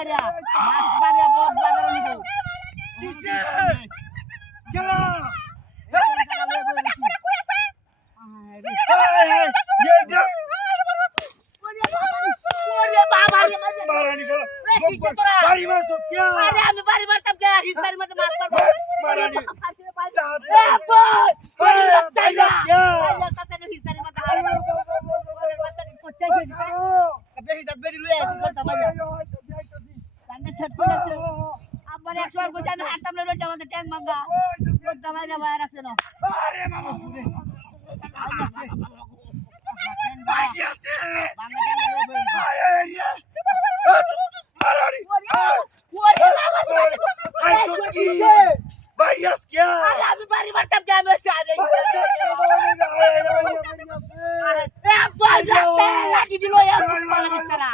বাইরে মাছ বাইরে বহুত বাজারে নিব কিসে গেলা? বাড়ি আমি বাড়ি মারতাম কে হিস্তারি মধ্যে মাছ মারবো মারানি। এ বল ওরে তাই না বেশি দাঁত বেরি লয়ে আসি করতে পারি কান্দে সেট করে আছে আবার একশো আর কইছে আমি হাঁটতাম না রোডটা আমাদের ট্যাঙ্ক ভাঙ্গা রোডটা বাইরে বাইরে আছে না আরে মামা আরে আমি বাড়ি মারতাম কে আমি দিল এ বাচ্চারা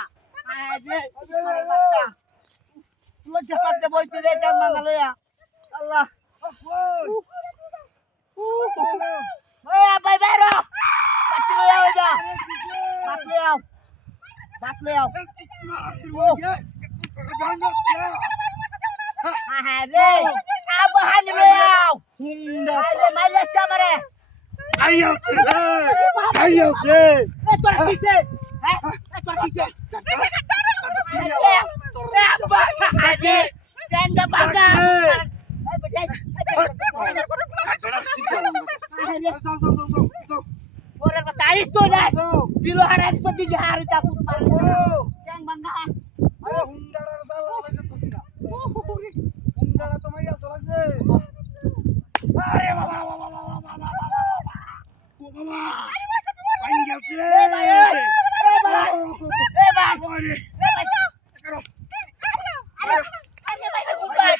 আরে বাচ্চা লজ্জা পাতে বইতে রে ভাঙ্গা লইয়া আল্লাহ ভাই বাইরো বাচ্চা লইয়া ওই যা বাত লইয়া বাত লইয়া আরে আব হানি লইয়া আরে মাইলে চামারে আই আছে আই আছে এ তোর কিসে হ্যাঁ এ তোর কিসে এ আব্বা আরে টেন্ডা বাগা এই বেটাই ওরে বাচ্চা আইস তো না বিলো হাড়া তো দিকে হারি তা পুত মারে ট্যাঙ্ক ভাঙ্গা এ ভাই এ ভাই এ ভাই এ ভাই আরে আরে ভাই গুড বাই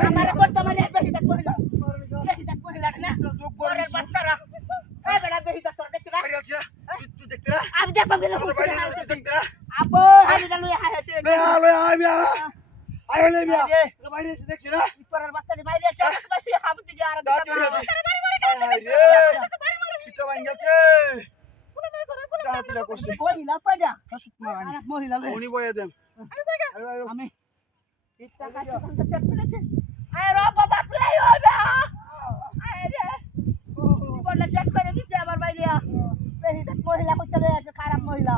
আমারে করতে মারে বেশি দেখ কইলা বেশি দেখ কইলা না। ওরে বাচ্চারা। এ বেটা বেশি দেখ তোর দেখছ না। আমি হাতে বাচ্চাটি বাইরে আছে বাইরে আমি দিকে আর মহিলা কয়টা মহিলা আমি ইচ্ছা কাছে কোনটা সেট করেছে আরে রে। বাবা প্লে হবে আরে রে বললে সেট করে দিছে আমার বাইরিয়া বেশি দেখ মহিলা আছে খারাপ মহিলা।